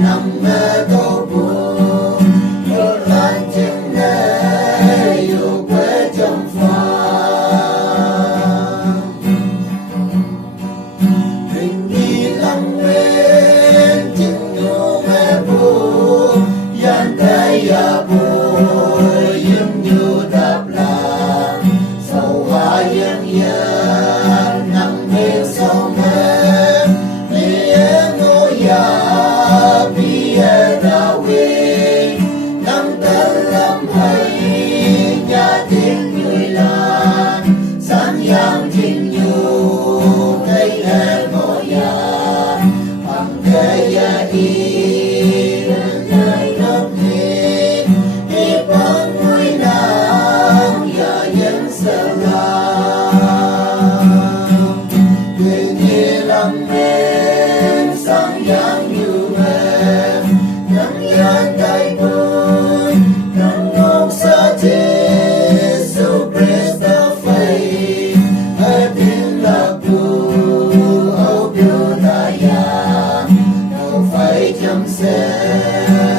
nằm mơ tô buồn yêu lan chừng nơi yêu quê trong phòng hình đi lăng bên chừng nhô mẹ buồn gian tay ya buồn yếm như đáp là sầu hoa yên yên nằm bên sông em bia ngô ya bia đào quê nằm tên lâm hay nhà tiếng người lan sáng yang tình nhu thấy em ngô ya bằng thế ya đi nơi nước đi đi bằng người nào ya yên sợ lòng em sáng yang như em nắng yan tay vui nắng ngọc sa thế su presta phai ở tiếng lạc bu âu biểu ta ya đâu phải chăm xe